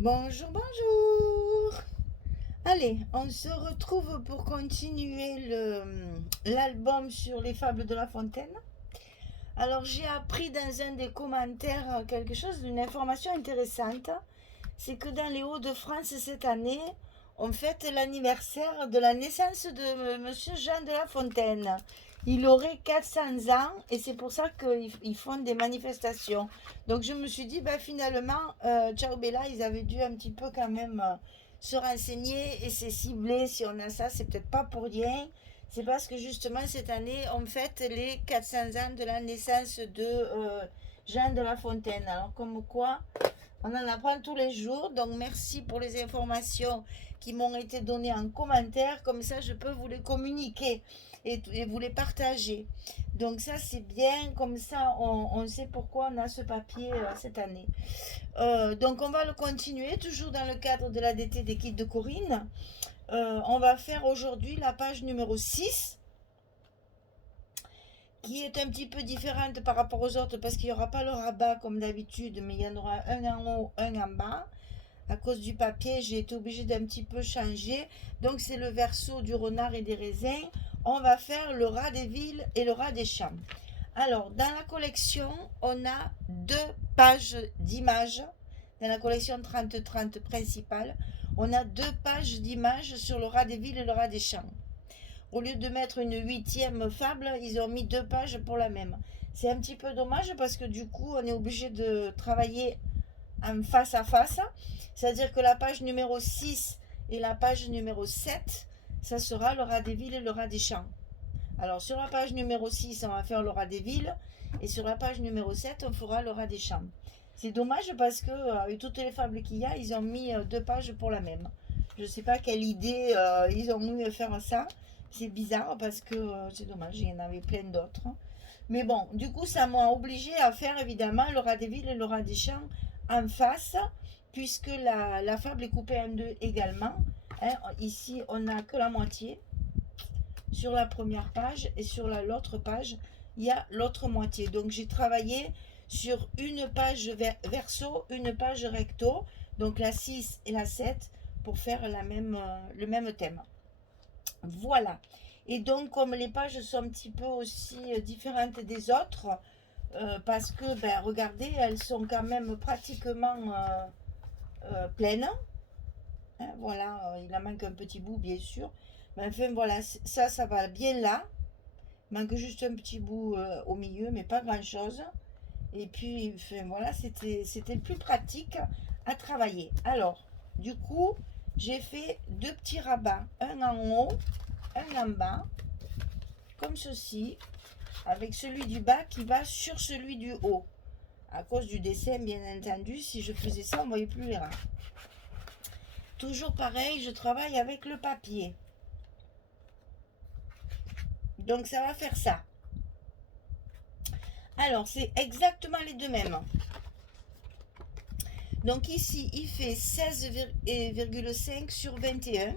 Bonjour, bonjour. Allez, on se retrouve pour continuer l'album sur les fables de La Fontaine. Alors, j'ai appris dans un des commentaires quelque chose, d'une information intéressante. C'est que dans les Hauts-de-France cette année, on fête l'anniversaire de la naissance de Monsieur Jean de La Fontaine. Il aurait 400 ans et c'est pour ça qu'ils font des manifestations. Donc je me suis dit, bah, finalement, Ciao Bella, ils avaient dû un petit peu quand même se renseigner et c'est ciblé. Si on a ça, c'est peut-être pas pour rien. C'est parce que justement cette année, on fête les 400 ans de la naissance de Jean de La Fontaine. Alors comme quoi, on en apprend tous les jours, donc merci pour les informations qui m'ont été données en commentaire. Comme ça, je peux vous les communiquer et vous les partager. Donc ça, c'est bien. Comme ça, on sait pourquoi on a ce papier cette année. Donc on va le continuer, toujours dans le cadre de la DT des kits de Corinne. On va faire aujourd'hui la page numéro 6 qui est un petit peu différente par rapport aux autres parce qu'il n'y aura pas le rabat comme d'habitude, mais il y en aura un en haut, un en bas. À cause du papier, j'ai été obligée d'un petit peu changer. Donc c'est le verso du renard et des raisins. On va faire le rat des villes et le rat des champs. Alors, dans la collection, on a 2 pages d'images. Dans la collection 30-30 principale, on a 2 pages d'images sur le rat des villes et le rat des champs. Au lieu de mettre une 8e fable, ils ont mis 2 pages pour la même. C'est un petit peu dommage parce que du coup, on est obligé de travailler en face à face. C'est-à-dire que la page numéro 6 et la page numéro 7, ça sera le rat des villes et le rat des champs. Alors sur la page numéro 6, on va faire le rat des villes et sur la page numéro 7, on fera le rat des champs. C'est dommage parce que avec toutes les fables qu'il y a, ils ont mis 2 pages pour la même. Je ne sais pas quelle idée ils ont voulu faire ça. C'est bizarre parce que c'est dommage, il y en avait plein d'autres. Mais bon, du coup, ça m'a obligé à faire évidemment le rat des villes et le rat des champs en face, puisque la fable est coupée en deux également. Hein, ici, on n'a que la moitié sur la première page et sur l'autre page, il y a l'autre moitié. Donc, j'ai travaillé sur une page verso, une page recto, donc la 6 et la 7, pour faire le même thème. Voilà. Et donc, comme les pages sont un petit peu aussi différentes des autres, parce que, ben, regardez, elles sont quand même pratiquement pleines. Hein, voilà, il en manque un petit bout, bien sûr. Mais enfin, voilà, ça va bien là. Il manque juste un petit bout au milieu, mais pas grand-chose. Et puis, enfin, voilà, c'était plus pratique à travailler. Alors, du coup, j'ai fait 2 petits rabats, un en haut, un en bas, comme ceci, avec celui du bas qui va sur celui du haut. À cause du dessin, bien entendu, si je faisais ça, on ne voyait plus les rats. Toujours pareil, je travaille avec le papier. Donc ça va faire ça. Alors, c'est exactement les deux mêmes. Donc ici, il fait 16,5 sur 21.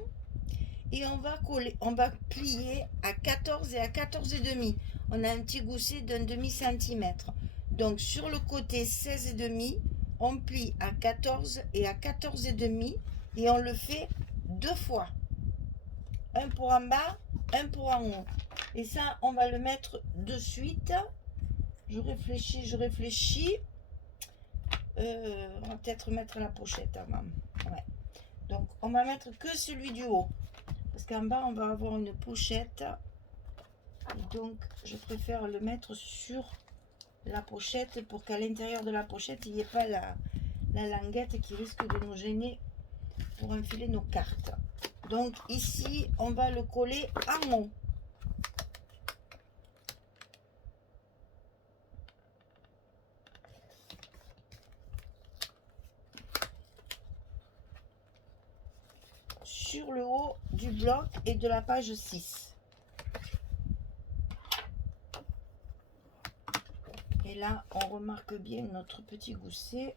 Et on va coller, on va plier à 14 et à 14 et demi. On a un petit gousset d'un demi-centimètre. Donc sur le côté 16 et demi, on plie à 14 et à 14 et demi et on le fait 2 fois. Un pour en bas, un pour en haut. Et ça, on va le mettre de suite. Je réfléchis, je réfléchis. On va peut-être mettre la pochette avant. Ouais. Donc on va mettre que celui du haut. Parce qu'en bas, on va avoir une pochette. Et donc, je préfère le mettre sur la pochette pour qu'à l'intérieur de la pochette, il n'y ait pas la languette qui risque de nous gêner pour enfiler nos cartes. Donc ici, on va le coller en haut. Sur le haut du bloc et de la page 6. Et là, on remarque bien notre petit gousset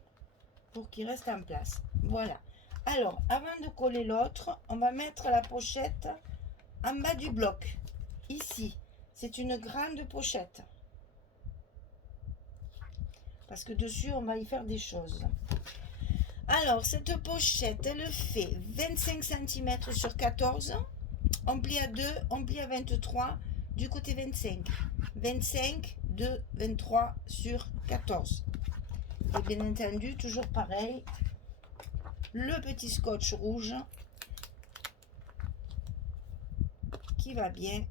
pour qu'il reste en place. Voilà. Alors, avant de coller l'autre, on va mettre la pochette en bas du bloc. Ici, c'est une grande pochette. Parce que dessus, on va y faire des choses. Alors, cette pochette, elle fait 25 cm sur 14. On plie à 2, on plie à 23 du côté 25. 25 de 23 sur 14. Et bien entendu, toujours pareil, le petit scotch rouge qui va bien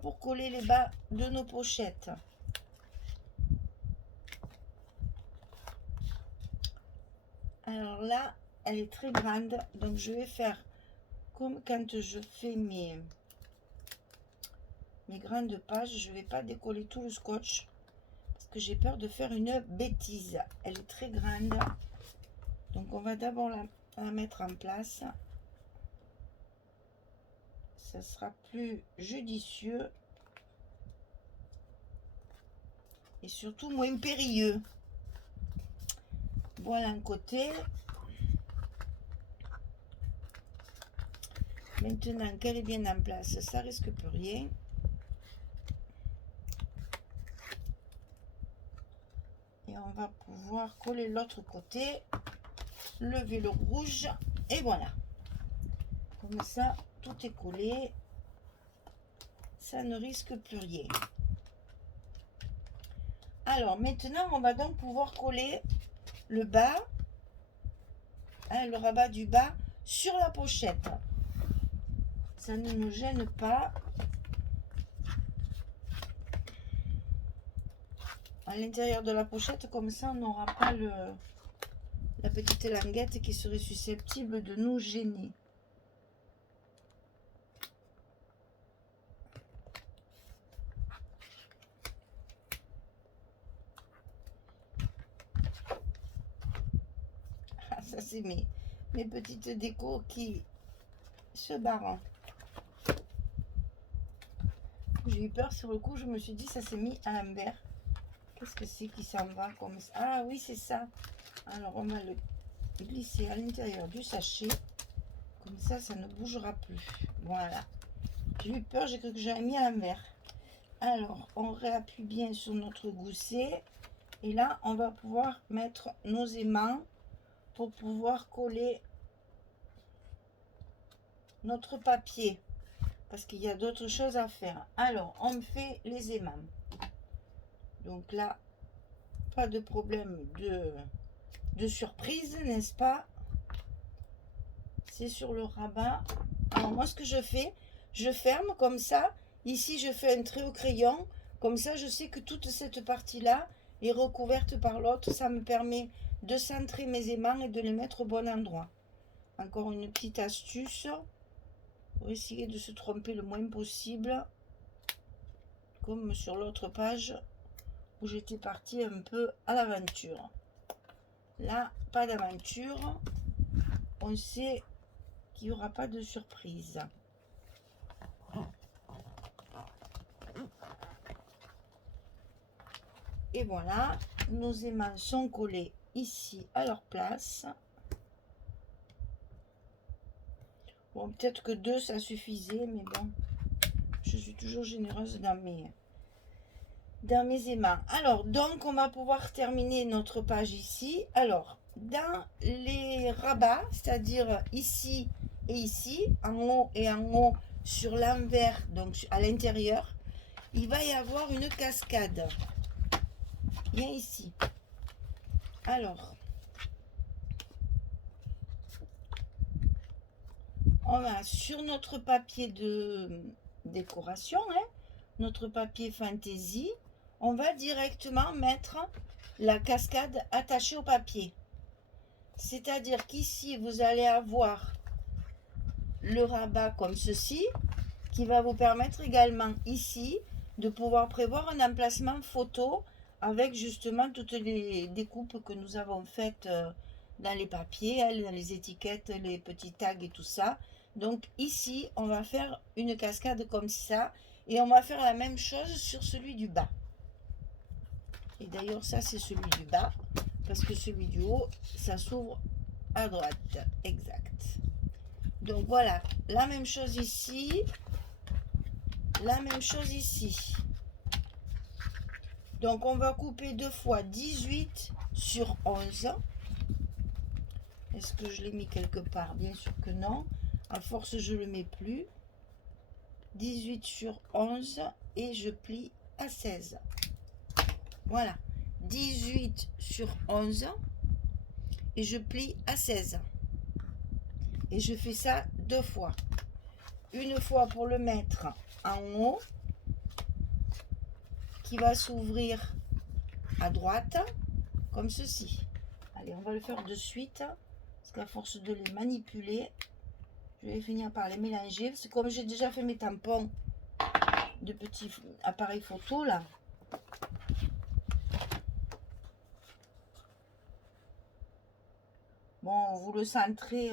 pour coller les bas de nos pochettes. Alors là, elle est très grande, donc je vais faire comme quand je fais mes grandes pages, je ne vais pas décoller tout le scotch parce que j'ai peur de faire une bêtise. Elle est très grande, donc on va d'abord la mettre en place. Ça sera plus judicieux et surtout moins périlleux. Voilà un côté. Maintenant qu'elle est bien en place, ça risque plus rien. Et on va pouvoir coller l'autre côté, lever le rouge et voilà. Comme ça, tout est collé. Ça ne risque plus rien. Alors maintenant, on va donc pouvoir coller le bas, le rabat du bas sur la pochette. Ça ne nous gêne pas. À l'intérieur de la pochette, comme ça on n'aura pas la petite languette qui serait susceptible de nous gêner. Ah, ça c'est mes petites décos qui se barrent. J'ai eu peur sur le coup, je me suis dit ça s'est mis à l'envers. Qu'est-ce que c'est qui s'en va comme ça? Ah oui, c'est ça. Alors on va le glisser à l'intérieur du sachet. Comme ça, ça ne bougera plus. Voilà. J'ai eu peur, j'ai cru que j'avais mis à l'envers. Alors, on réappuie bien sur notre gousset. Et là, on va pouvoir mettre nos aimants pour pouvoir coller notre papier. Parce qu'il y a d'autres choses à faire. Alors, on fait les aimants. Donc là, pas de problème de surprise, n'est-ce pas? C'est sur le rabat. Alors moi, ce que je fais, je ferme comme ça. Ici, je fais un trait au crayon. Comme ça, je sais que toute cette partie-là est recouverte par l'autre. Ça me permet de centrer mes aimants et de les mettre au bon endroit. Encore une petite astuce pour essayer de se tromper le moins possible. Comme sur l'autre page où j'étais partie un peu à l'aventure. Là, pas d'aventure. On sait qu'il n'y aura pas de surprise. Et voilà, nos aimants sont collés ici à leur place. Bon, peut-être que 2 ça suffisait, mais bon, je suis toujours généreuse dans mes aimants. Alors, donc, on va pouvoir terminer notre page ici. Alors, dans les rabats, c'est-à-dire ici et ici, en haut et en haut, sur l'envers, donc à l'intérieur, il va y avoir une cascade. Bien ici. Alors, on va sur notre papier de décoration, notre papier fantaisie, on va directement mettre la cascade attachée au papier. C'est-à-dire qu'ici, vous allez avoir le rabat comme ceci, qui va vous permettre également ici de pouvoir prévoir un emplacement photo avec justement toutes les découpes que nous avons faites dans les papiers, dans les étiquettes, les petits tags et tout ça. Donc ici, on va faire une cascade comme ça et on va faire la même chose sur celui du bas. Et d'ailleurs, ça c'est celui du bas parce que celui du haut, ça s'ouvre à droite. Exact. Donc voilà, la même chose ici, la même chose ici. Donc on va couper 2 fois 18 sur 11. Est-ce que je l'ai mis quelque part? Bien sûr que non. À force, je le mets plus. 18 sur 11 et je plie à 16. Voilà. 18 sur 11 et je plie à 16. Et je fais ça 2 fois. Une fois pour le mettre en haut, qui va s'ouvrir à droite, comme ceci. Allez, on va le faire de suite, parce qu'à force de les manipuler, je vais finir par les mélanger. C'est comme j'ai déjà fait mes tampons de petits appareils photo là. Bon, vous le centrez,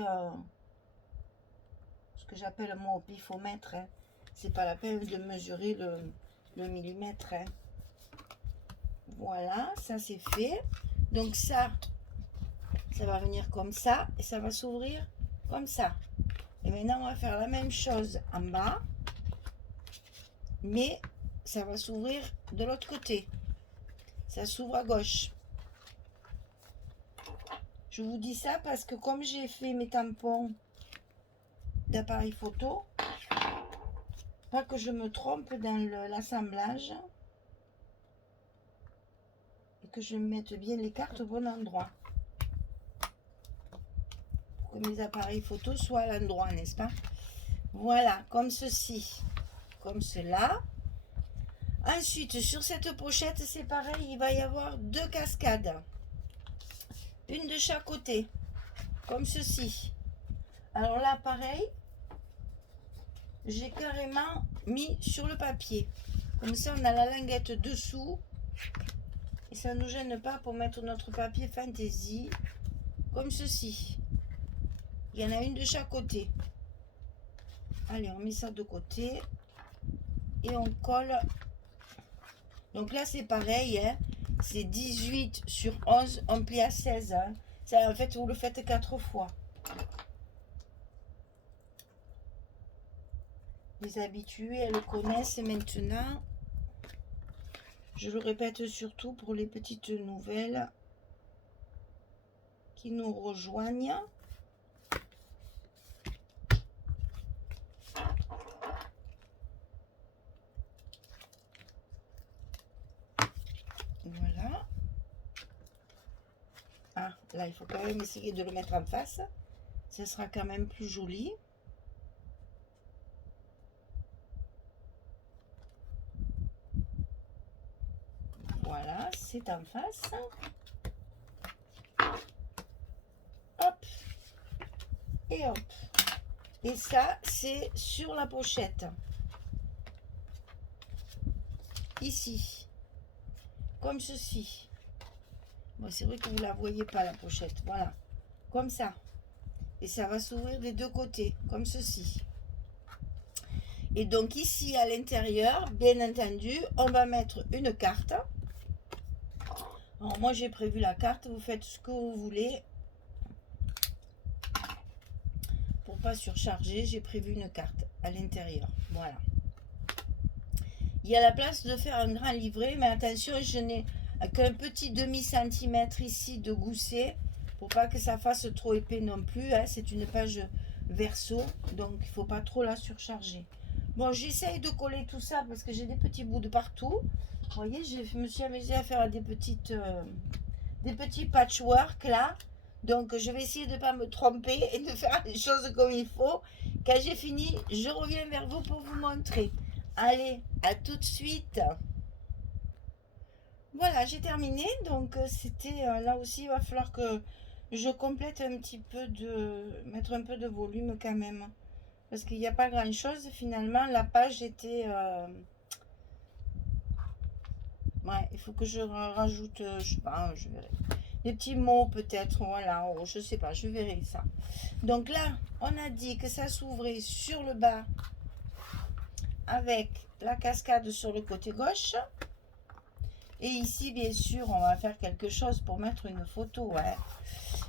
ce que j'appelle moi au pifomètre. Hein. C'est pas la peine de mesurer le millimètre. Hein. Voilà, ça c'est fait. Donc ça va venir comme ça et ça va s'ouvrir comme ça. Et maintenant, on va faire la même chose en bas, mais ça va s'ouvrir de l'autre côté. Ça s'ouvre à gauche. Je vous dis ça parce que comme j'ai fait mes tampons d'appareil photo, pas que je me trompe dans l'assemblage et que je mette bien les cartes au bon endroit. Pour que mes appareils photo soient à l'endroit, n'est-ce pas? Voilà, comme ceci, comme cela. Ensuite, sur cette pochette, c'est pareil, il va y avoir 2 cascades. Une de chaque côté, comme ceci. Alors là, pareil, j'ai carrément mis sur le papier. Comme ça, on a la languette dessous. Et ça ne nous gêne pas pour mettre notre papier fantaisie, comme ceci. Il y en a une de chaque côté. Allez, on met ça de côté. Et on colle. Donc là, c'est pareil, hein. C'est 18 sur 11, on plie à 16. Hein. Ça, en fait, vous le faites 4 fois. Les habitués, elles le connaissent maintenant. Je le répète surtout pour les petites nouvelles qui nous rejoignent. Voilà. Ah, là, il faut quand même essayer de le mettre en face. Ce sera quand même plus joli. Voilà, c'est en face. Hop. Et hop. Et ça, c'est sur la pochette. Ici. Comme ceci. Bon, c'est vrai que vous ne la voyez pas, la pochette. Voilà. Comme ça. Et ça va s'ouvrir des deux côtés. Comme ceci. Et donc ici, à l'intérieur, bien entendu, on va mettre une carte. Alors, moi, j'ai prévu la carte. Vous faites ce que vous voulez. Pour pas surcharger, j'ai prévu une carte à l'intérieur. Voilà. Il y a la place de faire un grand livret, mais attention, je n'ai qu'un petit demi-centimètre ici de gousset pour pas que ça fasse trop épais non plus. Hein. C'est une page verso, donc il ne faut pas trop la surcharger. Bon, j'essaye de coller tout ça parce que j'ai des petits bouts de partout. Vous voyez, je me suis amusée à faire des petits patchwork là. Donc, je vais essayer de ne pas me tromper et de faire les choses comme il faut. Quand j'ai fini, je reviens vers vous pour vous montrer. Allez, à tout de suite. Voilà, j'ai terminé. Donc, c'était là aussi, il va falloir que je complète un petit peu mettre un peu de volume quand même. Parce qu'il n'y a pas grand chose. Finalement, la page était... ouais, il faut que je rajoute, je sais pas, je verrai. Des petits mots peut-être, voilà, je sais pas, je verrai ça. Donc là, on a dit que ça s'ouvrait sur le bas avec la cascade sur le côté gauche. Et ici, bien sûr, on va faire quelque chose pour mettre une photo. Ouais.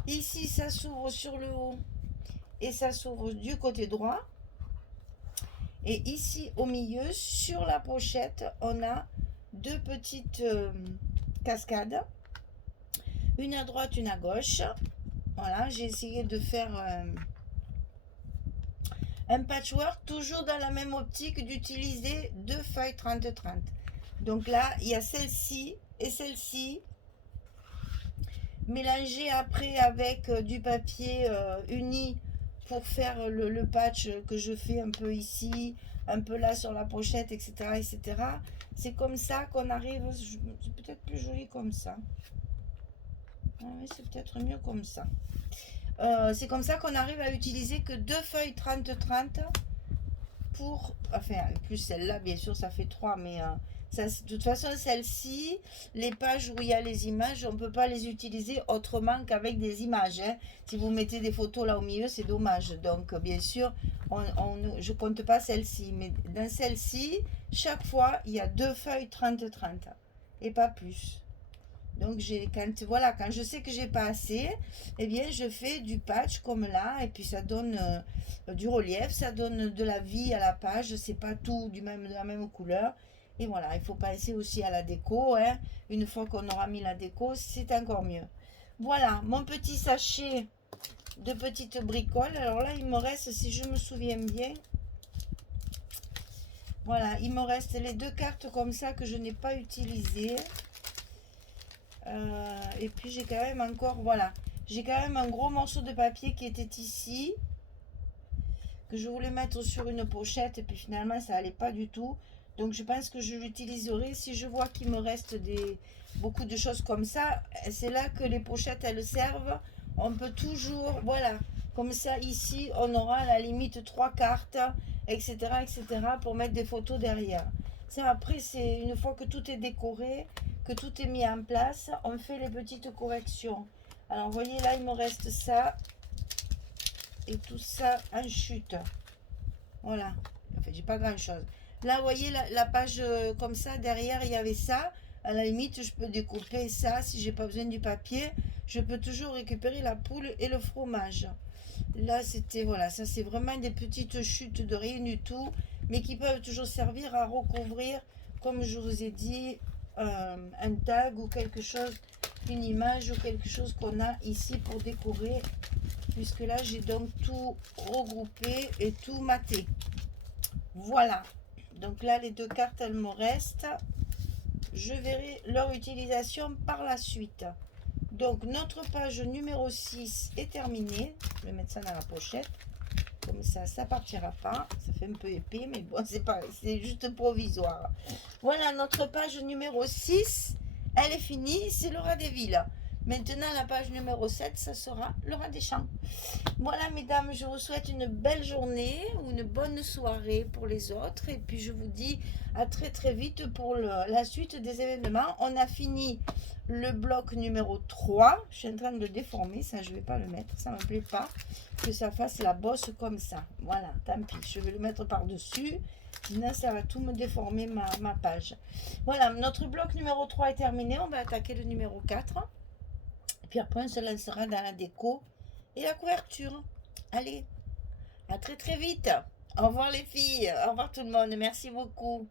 Ici, ça s'ouvre sur le haut et ça s'ouvre du côté droit. Et ici, au milieu, sur la pochette, on a deux petites cascades. Une à droite, une à gauche. Voilà, j'ai essayé de faire un patchwork, toujours dans la même optique d'utiliser deux feuilles 30-30. Donc là, il y a celle-ci et celle-ci, mélangées après avec du papier uni pour faire le patch que je fais un peu ici, un peu là sur la pochette, etc. etc. C'est comme ça qu'on arrive, c'est peut-être plus joli comme ça. Ah oui, c'est peut-être mieux comme ça. C'est comme ça qu'on arrive à utiliser que deux feuilles 30-30 pour, enfin, plus celle-là, bien sûr, ça fait 3, mais ça, de toute façon, celle-ci, les pages où il y a les images, on ne peut pas les utiliser autrement qu'avec des images, hein. Si vous mettez des photos là au milieu, c'est dommage. Donc, bien sûr, je ne compte pas celle-ci, mais dans celle-ci, chaque fois, il y a deux feuilles 30-30 et pas plus. Donc quand je sais que j'ai pas assez, eh bien je fais du patch comme là et puis ça donne du relief, ça donne de la vie à la page, c'est pas tout de la même couleur. Et voilà, il faut penser aussi à la déco, hein. Une fois qu'on aura mis la déco, c'est encore mieux. Voilà, mon petit sachet de petites bricoles. Alors là, il me reste, si je me souviens bien, voilà, il me reste les deux cartes comme ça que je n'ai pas utilisées. Et puis j'ai quand même encore, voilà, j'ai quand même un gros morceau de papier qui était ici, que je voulais mettre sur une pochette, et puis finalement ça allait pas du tout. Donc je pense que je l'utiliserai si je vois qu'il me reste beaucoup de choses comme ça. C'est là que les pochettes elles servent. On peut toujours, voilà, comme ça ici on aura à la limite trois cartes, etc., etc., pour mettre des photos derrière. Ça après c'est une fois que tout est décoré, que tout est mis en place, on fait les petites corrections. Alors vous voyez là il me reste ça et tout ça en chute. Voilà. Enfin, j'ai pas grand chose. Là, vous voyez la page comme ça, derrière, il y avait ça. À la limite, je peux découper ça. Si j'ai pas besoin du papier, je peux toujours récupérer la poule et le fromage. Là, c'était, voilà, ça c'est vraiment des petites chutes de rien du tout, mais qui peuvent toujours servir à recouvrir, comme je vous ai dit, un tag ou quelque chose, une image ou quelque chose qu'on a ici pour décorer, puisque là, j'ai donc tout regroupé et tout maté. Voilà. Donc là, les deux cartes, elles me restent. Je verrai leur utilisation par la suite. Donc, notre page numéro 6 est terminée. Je vais mettre ça dans la pochette. Comme ça partira pas. Ça fait un peu épais, mais bon, c'est juste provisoire. Voilà, notre page numéro 6. Elle est finie. C'est le rat des villes. Maintenant, la page numéro 7, ça sera le rat des champs. Voilà, mesdames, je vous souhaite une belle journée ou une bonne soirée pour les autres. Et puis, je vous dis à très très vite pour la suite des événements. On a fini le bloc numéro 3. Je suis en train de le déformer, ça, je ne vais pas le mettre. Ça ne me plaît pas que ça fasse la bosse comme ça. Voilà, tant pis. Je vais le mettre par-dessus. Sinon, ça va tout me déformer ma page. Voilà, notre bloc numéro 3 est terminé. On va attaquer le numéro 4. Et puis après, on se lancera dans la déco et la couverture. Allez, à très très vite. Au revoir les filles. Au revoir tout le monde. Merci beaucoup.